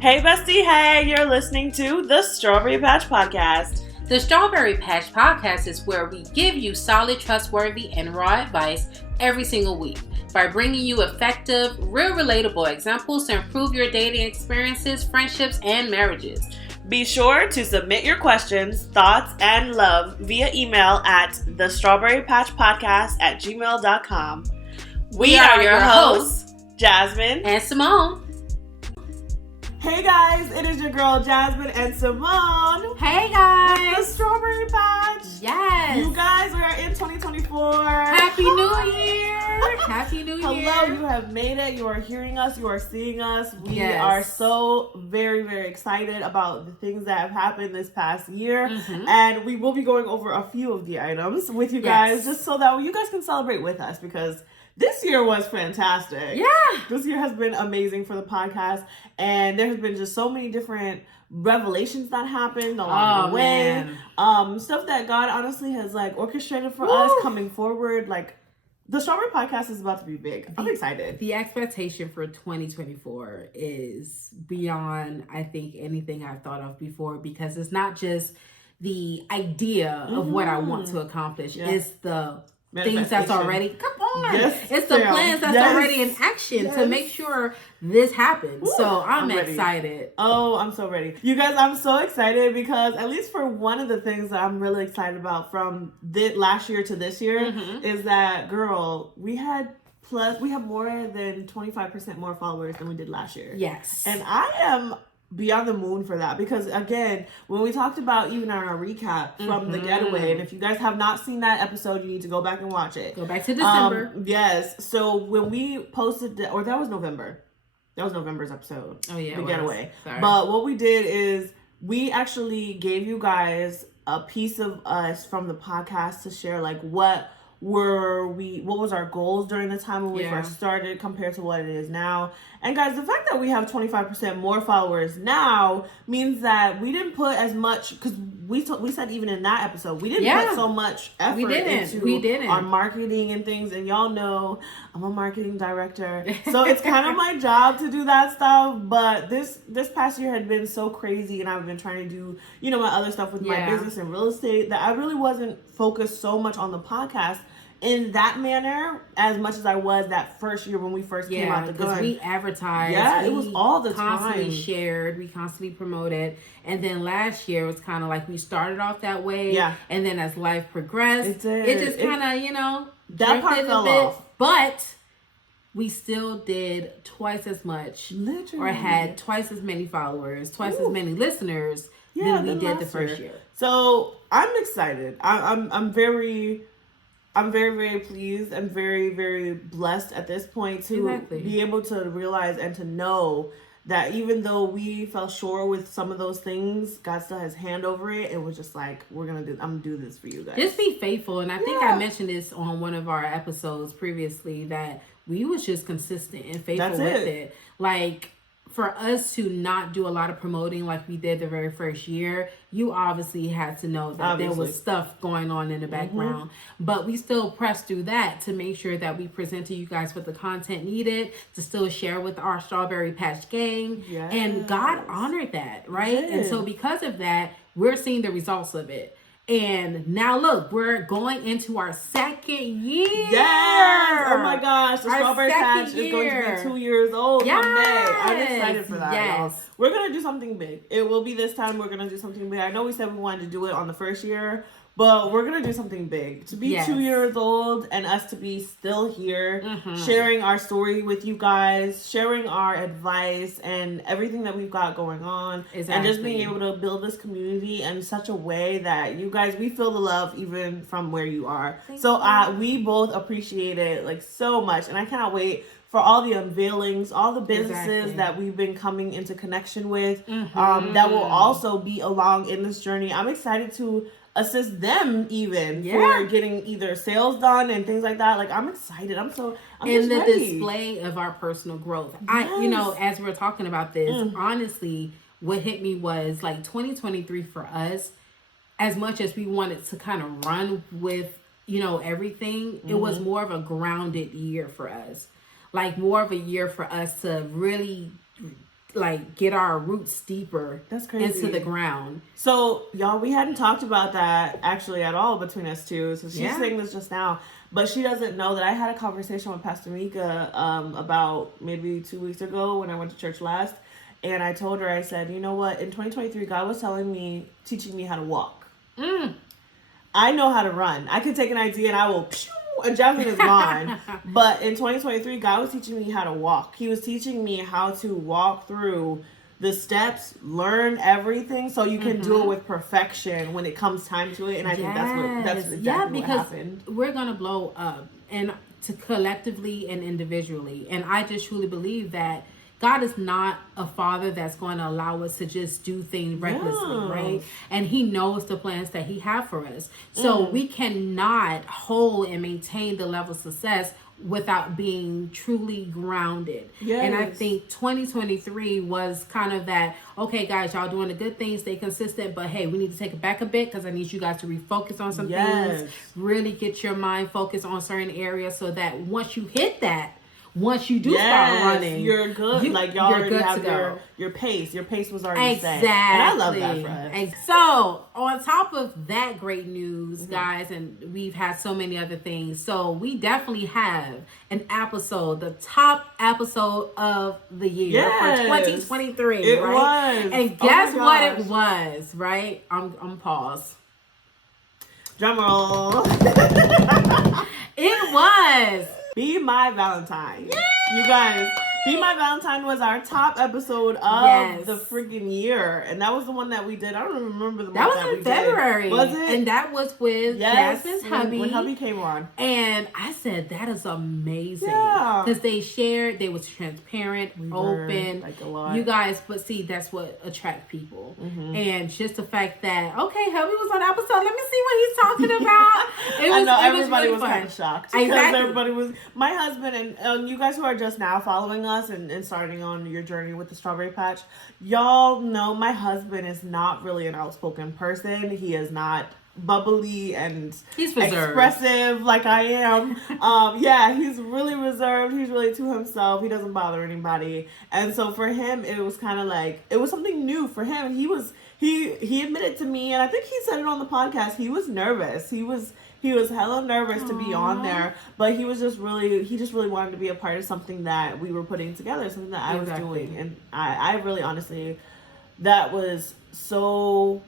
Hey, bestie, hey, you're listening to the Strawberry Patch Podcast. The Strawberry Patch Podcast is where we give you solid, trustworthy, and raw advice every single week by bringing you effective, real relatable examples to improve your dating experiences, friendships, and marriages. Be sure to submit your questions, thoughts, and love via email at thestrawberrypatchpodcast@gmail.com. We are your hosts, Jasmine and Simone. Hey guys, it is your girl Jasmine and Simone. Hey guys, the Strawberry Patch. Yes, you guys, we are in 2024. Happy New Year! Happy New Year! Hello, you have made it. You are hearing us. You are seeing us. We are so very, very excited about the things that have happened this past year, and we will be going over a few of the items with you guys, just so that you guys can celebrate with us because this year was fantastic. Yeah. This year has been amazing for the podcast. And there has been just so many different revelations that happened along the way. Stuff that God honestly has orchestrated for us coming forward. The Strawberry Podcast is about to be big. I'm excited. The expectation for 2024 is beyond, I think, anything I've thought of before because it's not just the idea of what I want to accomplish. Yeah. It's the things that's already it's the plans that's already in action to make sure this happens. So I'm excited. Oh, I'm so ready. You guys, I'm so excited because at least for one of the things that I'm really excited about from last year to this year is that, girl, we have more than 25% more followers than we did last year. Yes. And I am beyond the moon for that because, again, when we talked about even on our recap from the getaway, and if you guys have not seen that episode, you need to go back and watch it. Go back to December. Yes. So when we posted that was November. That was November's episode. Oh yeah, the getaway. Sorry. But what we did is we actually gave you guys a piece of us from the podcast to share what was our goals during the time when we first started compared to what it is now. And guys, the fact that we have 25% more followers now means that we didn't put as much, because we said even in that episode, we didn't put so much effort into our marketing and things. And y'all know I'm a marketing director, so it's kind of my job to do that stuff. But this past year had been so crazy, and I've been trying to do my other stuff with my business and real estate that I really wasn't focused so much on the podcast in that manner as much as I was that first year when we first came out the gun. Because we advertised. Yeah, it was all the time. Constantly shared. We constantly promoted. And then last year was kind of we started off that way. Yeah. And then as life progressed, it just kind of, that part fell off. But we still did twice as much. Literally. Or had twice as many followers, twice as many listeners than we did the first year. So I'm excited. I'm very, very pleased and very, very blessed at this point to be able to realize and to know that even though we fell short with some of those things, God still has hand over it. And we're just I'm gonna do this for you guys. Just be faithful. And I think I mentioned this on one of our episodes previously that we was just consistent and faithful with it. For us to not do a lot of promoting like we did the very first year, you obviously had to know that there was stuff going on in the background. But we still pressed through that to make sure that we present to you guys with the content needed to still share with our Strawberry Patch gang. Yes. And God honored that, right? And so because of that, we're seeing the results of it. And now look, we're going into our second year. Yes! Oh my gosh, the Strawberry Patch is going to be 2 years old someday. I'm excited for that, y'all. We're going to do something big. It will be this time. We're going to do something big. I know we said we wanted to do it on the first year, but we're going to do something big. To be 2 years old and us to be still here, sharing our story with you guys, sharing our advice and everything that we've got going on. Exactly. And just being able to build this community in such a way that you guys, we feel the love even from where you are. We both appreciate it so much. And I cannot wait for all the unveilings, all the businesses that we've been coming into connection with that will also be along in this journey. I'm excited to assist them even for getting either sales done and things like that. I'm excited. I'm just the ready. Display of our personal growth. Yes. As we're talking about this, honestly, what hit me was 2023 for us, as much as we wanted to kind of run with, everything, it was more of a grounded year for us. More of a year for us to really like get our roots deeper into the ground. So y'all, we hadn't talked about that actually at all between us two. So she's saying this just now, but she doesn't know that I had a conversation with Pastor Mika about maybe 2 weeks ago when I went to church last, and I told her, I said, you know what, in 2023 God was teaching me how to walk. I know how to run. I can take an idea and I will and Jasmine is gone. But in 2023, God was teaching me how to walk. He was teaching me how to walk through the steps, learn everything, so you can do it with perfection when it comes time to it. And I think that's exactly what happened. We're gonna blow up, and to collectively and individually. And I just truly believe that God is not a father that's going to allow us to just do things recklessly, right? And he knows the plans that he has for us. So we cannot hold and maintain the level of success without being truly grounded. And I think 2023 was kind of that, okay, guys, y'all doing the good things, stay consistent, but hey, we need to take it back a bit because I need you guys to refocus on some things, really get your mind focused on certain areas so that once you hit that, once you do start running, you're good. Like y'all already have your pace. Your pace was already set. And I love that for us. So on top of that great news, guys, and we've had so many other things. So we definitely have an episode, the top episode of the year for 2023. It was. And guess what it was, right? I'm pause. Drum roll. It was Be My Valentine. Yay! You guys, Be My Valentine was our top episode of the freaking year. And that was the one that we did. I don't even remember the one that was in February. Was it? And that was with Jasmine's hubby. When hubby came on. And I said, that is amazing. Yeah. Because they shared, they was transparent, open. Like a lot. You guys, but see, that's what attract people. And just the fact that, okay, hubby was on the episode. Let me see what he's talking about. I know, everybody was kind of shocked. Because everybody was, my husband and you guys who are just now following us and starting on your journey with the Strawberry Patch, y'all know my husband is not really an outspoken person. He is not bubbly and he's expressive like I am. He's really reserved. He's really to himself. He doesn't bother anybody. And so for him, it was kind of like, it was something new for him. He admitted to me, and I think he said it on the podcast, he was nervous. He was hella nervous to be on there, but he just really wanted to be a part of something that we were putting together, something that I was doing. And I really honestly, that was so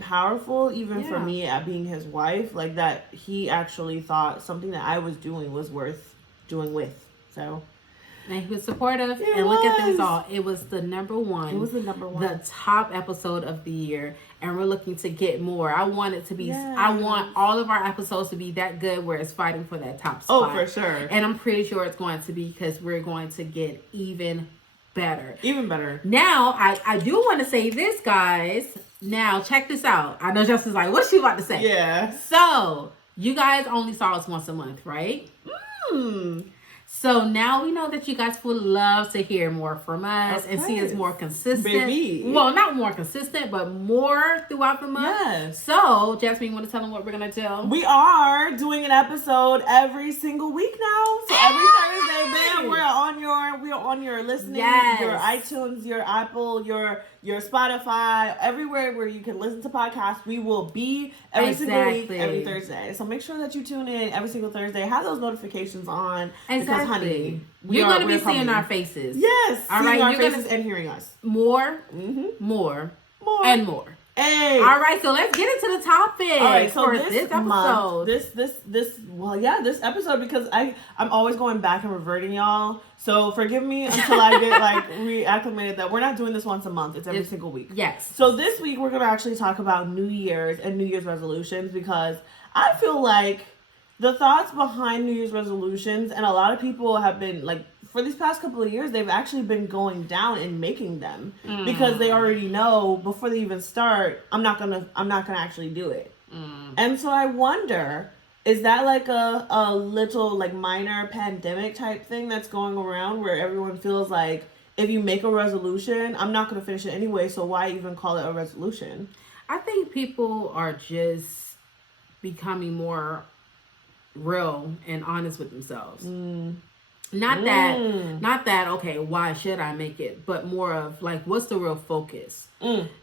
powerful even for me at being his wife, like that he actually thought something that I was doing was worth doing with. So and he was supportive. Look at this all. It was the number one. It was the number one. The top episode of the year. And we're looking to get more. I want it to be, I want all of our episodes to be that good where it's fighting for that top spot. Oh, for sure. And I'm pretty sure it's going to be because we're going to get even better. Even better. Now, I do want to say this, guys. Now, check this out. I know Justin's like, what's she about to say? Yeah. So, you guys only saw us once a month, right? So now we know that you guys would love to hear more from us and see us more consistent. Baby. Well, not more consistent, but more throughout the month. Yes. So, Jasmine, you want to tell them what we're going to do? We are doing an episode every single week now. So every Thursday, bam, we're on your listening, your iTunes, your Apple, your Spotify, everywhere where you can listen to podcasts. We will be every single week, every Thursday. So make sure that you tune in every single Thursday. Have those notifications on. Because, honey, you're going to be seeing our faces. Yes. All seeing right. our faces and hearing us. More, and more. Hey. All right, so let's get into the topic. All right, so this episode. Month, this episode, because I'm always going back and reverting, y'all. So forgive me until I get reacclimated that we're not doing this once a month. It's every single week. Yes. So this week we're going to actually talk about New Year's and New Year's resolutions, because I feel like the thoughts behind New Year's resolutions, and a lot of people have been like, for these past couple of years, they've actually been going down and making them because they already know before they even start, I'm not gonna actually do it. And so I wonder, is that like a little like minor pandemic type thing that's going around where everyone feels like if you make a resolution, I'm not gonna finish it anyway, so why even call it a resolution? I think people are just becoming more real and honest with themselves. Not that, okay, why should I make it? But more of like, what's the real focus?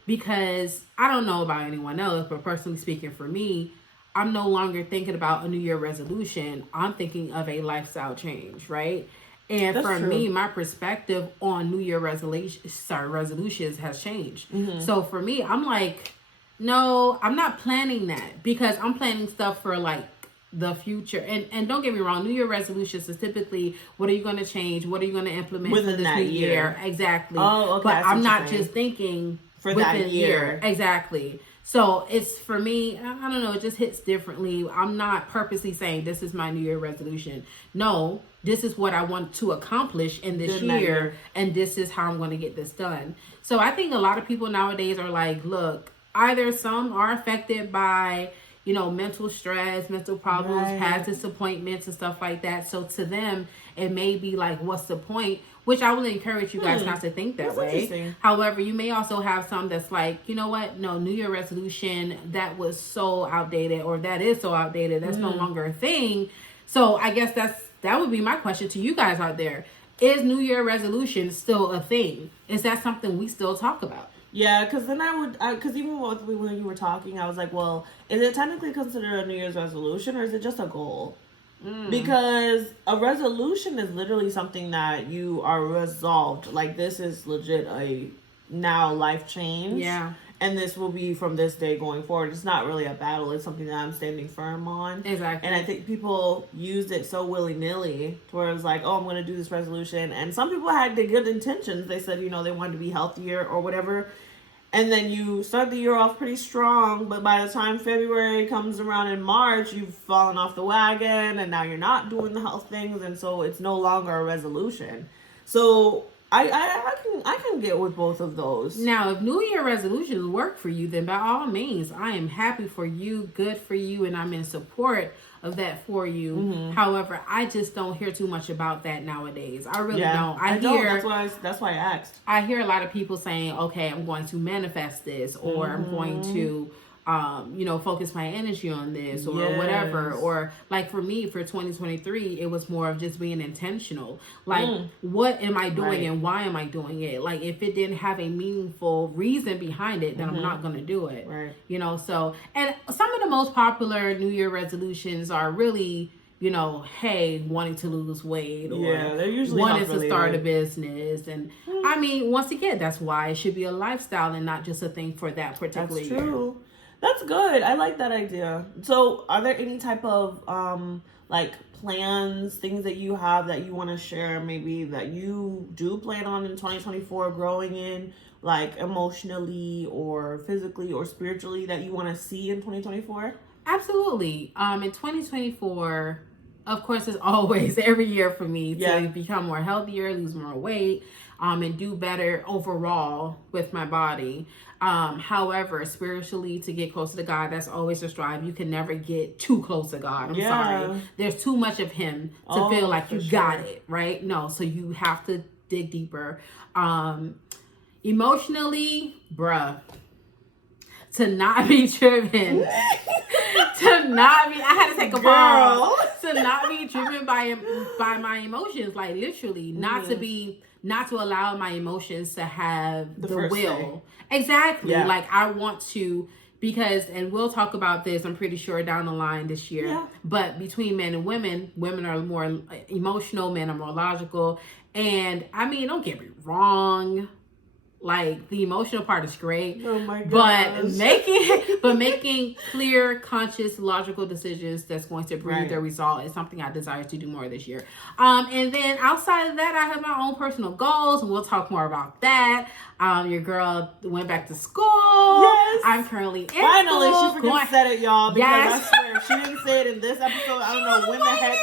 Because I don't know about anyone else, but personally speaking for me, I'm no longer thinking about a New Year resolution. I'm thinking of a lifestyle change, right? And that's for true. Me, my perspective on New Year resolutions has changed. So for me, I'm like, no, I'm not planning that because I'm planning stuff for like the future. And don't get me wrong, New Year resolutions is typically what are you going to change? What are you going to implement within this new year? Exactly. Oh, okay. But I'm not just thinking for that year. Exactly. So it's for me, I don't know, it just hits differently. I'm not purposely saying this is my New Year resolution. No, this is what I want to accomplish in this year, and this is how I'm going to get this done. So I think a lot of people nowadays are like, look, either some are affected by, you know, mental stress, mental problems, past disappointments and stuff like that. So to them, it may be like, what's the point? Which I would encourage you guys not to think that way. However, you may also have some that's like, you know what? No, New Year resolution, that was so outdated, or that is so outdated. That's no longer a thing. So I guess that would be my question to you guys out there. Is New Year resolution still a thing? Is that something we still talk about? Yeah, because then because even when you were talking, I was like, well, is it technically considered a New Year's resolution or is it just a goal? Because a resolution is literally something that you are resolved. Like, this is legit a now life change. Yeah. And this will be from this day going forward. It's not really a battle. It's something that I'm standing firm on. Exactly. And I think people used it so willy-nilly to where it was like, oh, I'm going to do this resolution. And some people had the good intentions. They said, you know, they wanted to be healthier or whatever. And then you start the year off pretty strong, but by the time February comes around in March, you've fallen off the wagon, and now you're not doing the health things, and so it's no longer a resolution. So I can get with both of those. Now, if New Year resolutions work for you, then by all means, I am happy for you, good for you, and I'm in support of that for you. However, I just don't hear too much about that nowadays. I really don't. I hear that's why I asked. I hear a lot of people saying, okay, I'm going to manifest this, or I'm going to focus my energy on this, or whatever. Or like for me, for 2023, it was more of just being intentional. Like, what am I doing and why am I doing it? Like, if it didn't have a meaningful reason behind it, then I'm not going to do it. Right. You know, so, and some of the most popular New Year resolutions are really, you know, hey, wanting to lose weight, or they're usually wanting to start a business. And I mean, once again, that's why it should be a lifestyle and not just a thing for that particular year. That's true. That's good. I like that idea. So are there any type of like plans, things that you have that you want to share, maybe that you do plan on in 2024 growing in, like emotionally or physically or spiritually, that you want to see in 2024? Absolutely. In 2024, of course, it's always every year for me to become more healthier, lose more weight, and do better overall with my body. However, spiritually, to get closer to God, that's always a strive. You can never get too close to God. I'm sorry. There's too much of him to feel like you got it, right? No, so you have to dig deeper. Emotionally, bruh, to not be driven, I had to take a pause, to not be driven by my emotions, like literally, not to allow my emotions to have the will. Day. Exactly. Yeah. Like, I want to, because, and we'll talk about this, I'm pretty sure, down the line this year, but between men and women are more emotional, men are more logical. And I mean, don't get me wrong, like, the emotional part is great. Oh my God. But making clear, conscious, logical decisions that's going to bring the result is something I desire to do more this year. And then outside of that, I have my own personal goals, and we'll talk more about that. Your girl went back to school. Yes. I'm currently in Finally, school. She freaking said it, y'all, because I swear, if she didn't say it in this episode, I don't know when the heck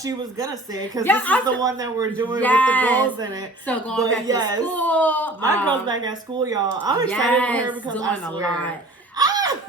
she was going to say it, because this is the one that we're doing with the goals in it. So going back to school. My girl's back at school, y'all. I'm excited for her because I swear. A lot.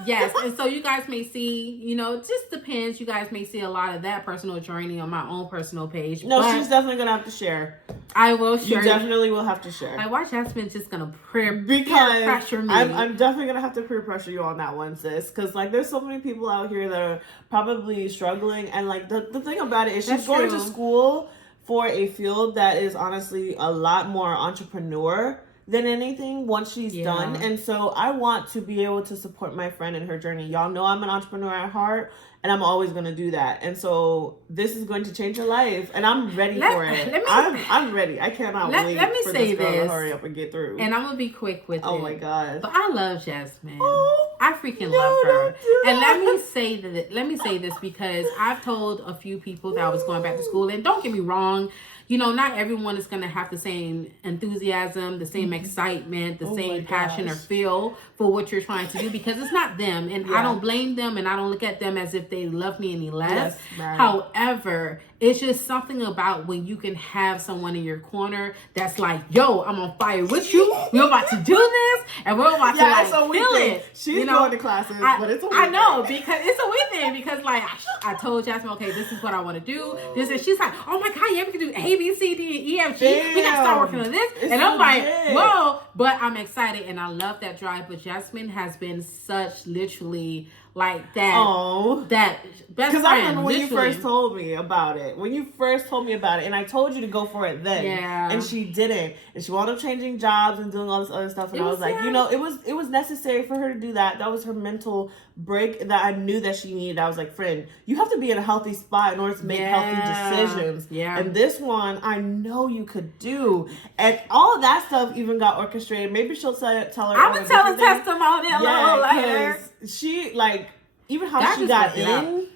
Yes, and so you guys may see, you know, it just depends. You guys may see a lot of that personal journey on my own personal page. No, she's definitely gonna have to share. I will share. You definitely will have to share. I watch Jasmine's just gonna peer pressure me. I'm definitely gonna have to peer pressure you on that one, sis. Because like, there's so many people out here that are probably struggling, and like the thing about it is she's going to school for a field that is honestly a lot more entrepreneur than anything once she's done. And so I want to be able to support my friend in her journey. Y'all know I'm an entrepreneur at heart, and I'm always going to do that. And so this is going to change her life, and I'm ready for it. I'm ready. I cannot wait for this girl to hurry up and get through. And I'm going to be quick with it. Oh my gosh. But I love Jasmine. Oh, I freaking love her. And let me say this because I've told a few people that I was going back to school, and don't get me wrong, you know, not everyone is going to have the same enthusiasm, the same excitement, the same passion or feel for what you're trying to do, because it's not them. And I don't blame them, and I don't look at them as if they love me any less. Yes, right. However, it's just something about when you can have someone in your corner that's like, yo, I'm on fire with you. We're about to do this, and we're about to kill it. She's going to classes, but it's a weird I know, because it's a weird thing, because like I told Jasmine, okay, this is what I want to do. This, and she's like, oh my God, yeah, we can do A, B, C, D, and E, F, G. Damn. We got to start working on this. It's and I'm like, whoa, but I'm excited, and I love that drive. But Jasmine has been such literally like that. Oh, that best friend. Because I remember when you first told me about it. And I told you to go for it then. Yeah. And she didn't. And she wound up changing jobs and doing all this other stuff. And I was like, you know, it was necessary for her to do that. That was her mental break that I knew that she needed. I was like, friend, you have to be in a healthy spot in order to make healthy decisions. Yeah. And this one, I know you could do. And all of that stuff even got orchestrated. Maybe she'll tell her. I've been telling testimony a little later. She, like, even how she got in,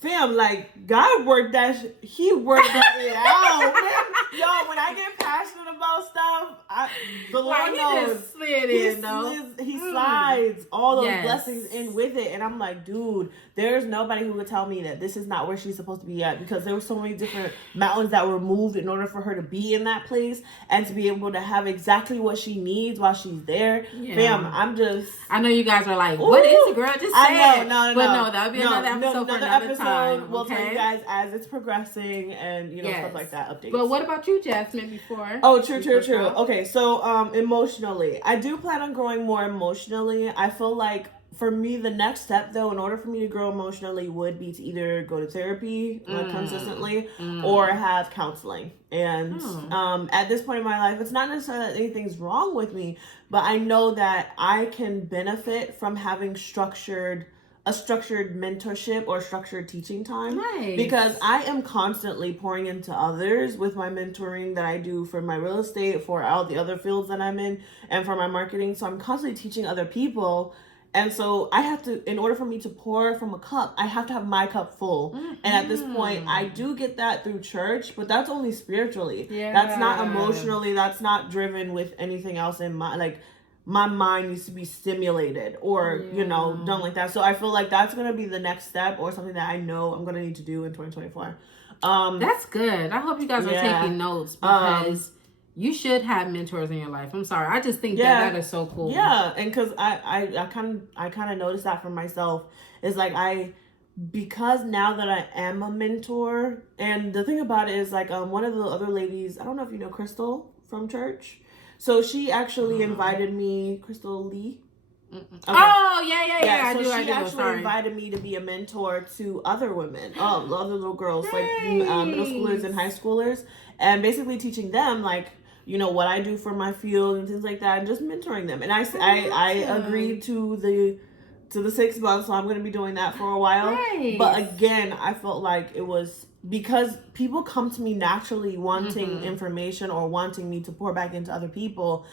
fam, like, God worked that, he worked that out, man. Yo, when I get passionate about stuff, the Lord knows. He slides all those blessings in with it. And I'm like, dude, there's nobody who would tell me that this is not where she's supposed to be at, because there were so many different mountains that were moved in order for her to be in that place and to be able to have exactly what she needs while she's there. Fam, I know you guys are like, what is it, girl? Just say it. No. But no, that'll be another episode for another time. We'll tell you guys as it's progressing and, you know, stuff like that, updates. But what about you, Jasmine, before? Oh, true. Okay, so emotionally, I do plan on growing more emotionally. I feel like for me, the next step, though, in order for me to grow emotionally would be to either go to therapy consistently or have counseling. And at this point in my life, it's not necessarily that anything's wrong with me, but I know that I can benefit from having a structured mentorship or structured teaching time. Nice. Because I am constantly pouring into others with my mentoring that I do for my real estate, for all the other fields that I'm in, and for my marketing. So I'm constantly teaching other people. And so I have to, in order for me to pour from a cup, I have to have my cup full. Mm-hmm. And at this point, I do get that through church, but that's only spiritually. Yeah. That's not emotionally. That's not driven with anything else in my mind needs to be stimulated or, you know, done like that. So I feel like that's going to be the next step or something that I know I'm going to need to do in 2024. That's good. I hope you guys are taking notes because you should have mentors in your life. I'm sorry. I just think that is so cool. Yeah. And because I kind of noticed that for myself. It's like because now that I am a mentor, and the thing about it is like one of the other ladies, I don't know if you know Crystal from church. So she actually invited me, Crystal Lee. Okay. Oh, yeah. So she actually invited me to be a mentor to other women, other little girls, like middle schoolers and high schoolers, and basically teaching them, like, you know, what I do for my field and things like that, and just mentoring them. And I agreed to the 6 months, so I'm going to be doing that for a while. Nice. But again, I felt like it was because people come to me naturally wanting information or wanting me to pour back into other people.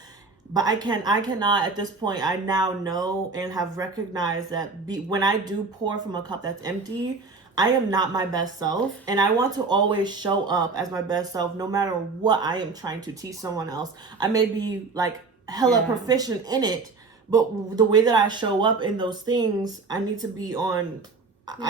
But I cannot at this point, I now know and have recognized that when I do pour from a cup that's empty, I am not my best self. And I want to always show up as my best self no matter what I am trying to teach someone else. I may be like hella proficient in it, but the way that I show up in those things, I need to be I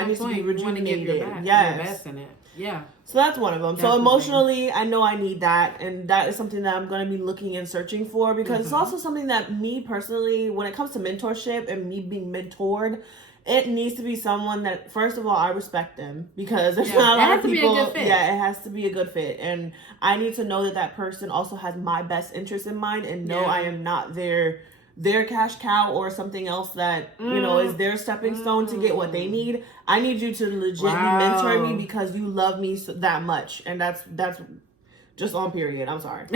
need to be rejuvenated. Your best in it. Yeah. So that's one of them. Definitely. So emotionally, I know I need that. And that is something that I'm going to be looking and searching for, because it's also something that me personally, when it comes to mentorship and me being mentored, it needs to be someone that, first of all, I respect them, because there's not a lot of people. Yeah, it has to be a good fit. And I need to know that person also has my best interest in mind and know I am not there their cash cow or something else that, you know, is their stepping stone to get what they need. I need you to legit be mentoring me because you love me that much. And that's just on period. I'm sorry.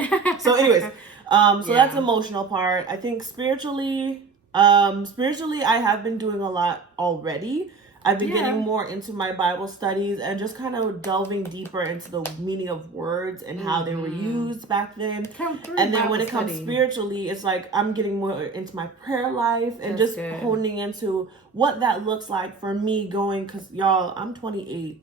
So anyways, that's emotional part. I think spiritually, I have been doing a lot already. I've been getting more into my Bible studies and just kind of delving deeper into the meaning of words and how they were used back then. And then when it comes spiritually, it's like I'm getting more into my prayer life and just honing into what that looks like for me going, because y'all, I'm 28.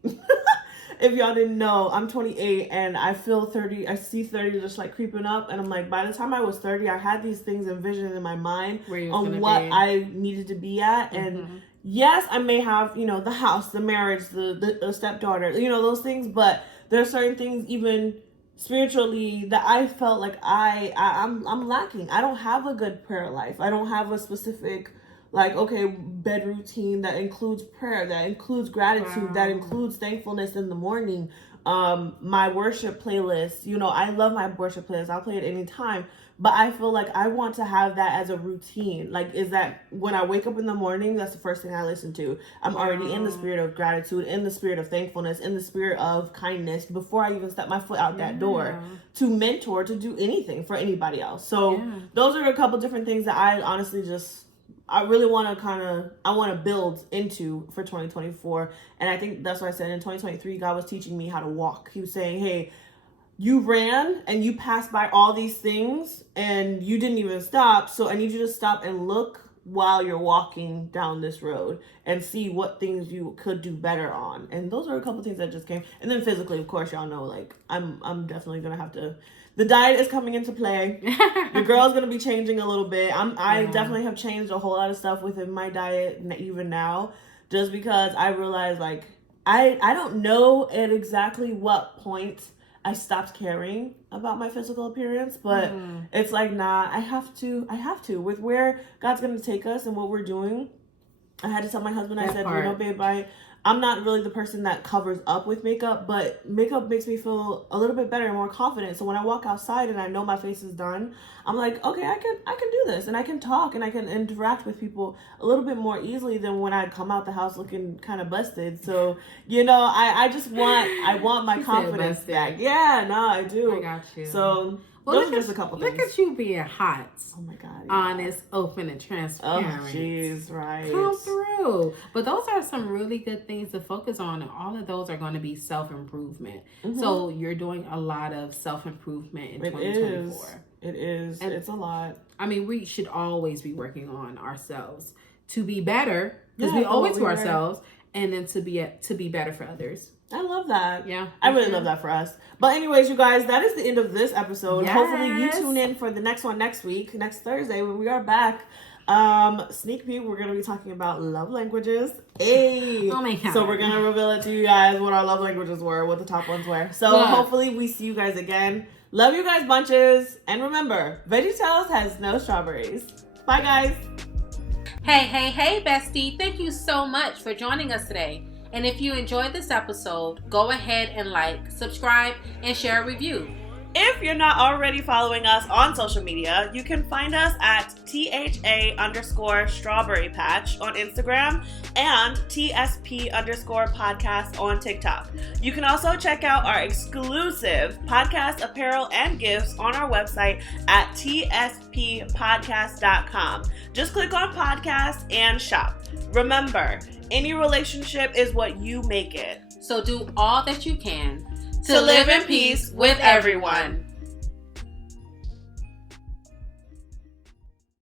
If y'all didn't know, I'm 28 and I feel 30. I see 30 just like creeping up. And I'm like, by the time I was 30, I had these things envisioned in my mind on what I needed to be at. And yes, I may have, you know, the house, the marriage, the stepdaughter, you know, those things. But there are certain things even spiritually that I felt like I'm lacking. I don't have a good prayer life. I don't have a specific bed routine that includes prayer, that includes gratitude, that includes thankfulness in the morning. My worship playlist, you know, I love my worship playlist. I'll play it anytime. But I feel like I want to have that as a routine. Like, is that when I wake up in the morning, that's the first thing I listen to. I'm already in the spirit of gratitude, in the spirit of thankfulness, in the spirit of kindness before I even step my foot out that door to mentor, to do anything for anybody else. So those are a couple different things that I honestly I really want to build into for 2024. And I think that's what I said in 2023, God was teaching me how to walk. He was saying, hey, you ran and you passed by all these things and you didn't even stop. So I need you to stop and look while you're walking down this road and see what things you could do better on. And those are a couple things that just came. And then physically, of course, y'all know, like, I'm definitely going to have to, the diet is coming into play. The girl's going to be changing a little bit. I definitely have changed a whole lot of stuff within my diet even now, just because I realized, like, I don't know at exactly what point I stopped caring about my physical appearance, but it's like, nah, I have to with where God's going to take us and what we're doing. I had to tell my husband, I said, you know, babe, I'm not really the person that covers up with makeup, but makeup makes me feel a little bit better and more confident. So when I walk outside and I know my face is done, I'm like, okay, I can do this, and I can talk and I can interact with people a little bit more easily than when I come out the house looking kind of busted. So, you know, I want my confidence back. Yeah, no, I do. I got you. So those are just a couple things. Look at you being hot. Oh my God. Yeah. Honest, open, and transparent. Oh, jeez, right. Come through. But those are some really good things to focus on. And all of those are going to be self-improvement. So you're doing a lot of self-improvement in 2024. It is. And it's a lot. I mean, we should always be working on ourselves to be better, because we owe it to ourselves, and then to be better for others. I love that. Yeah. I really love that for us. But anyways, you guys, that is the end of this episode. Yes. Hopefully you tune in for the next one next Thursday, when we are back. Sneak peek, we're going to be talking about love languages. Hey. Oh my God. So we're going to reveal it to you guys what our love languages were, what the top ones were. So hopefully we see you guys again. Love you guys bunches. And remember, VeggieTales has no strawberries. Bye, guys. Hey, bestie. Thank you so much for joining us today. And if you enjoyed this episode, go ahead and like, subscribe, and share a review. If you're not already following us on social media, you can find us at THA_strawberry patch on Instagram and TSP_podcast on TikTok. You can also check out our exclusive podcast apparel and gifts on our website at tspodcast.com. Just click on podcast and shop. Remember, any relationship is what you make it. So do all that you can to live in peace with everyone.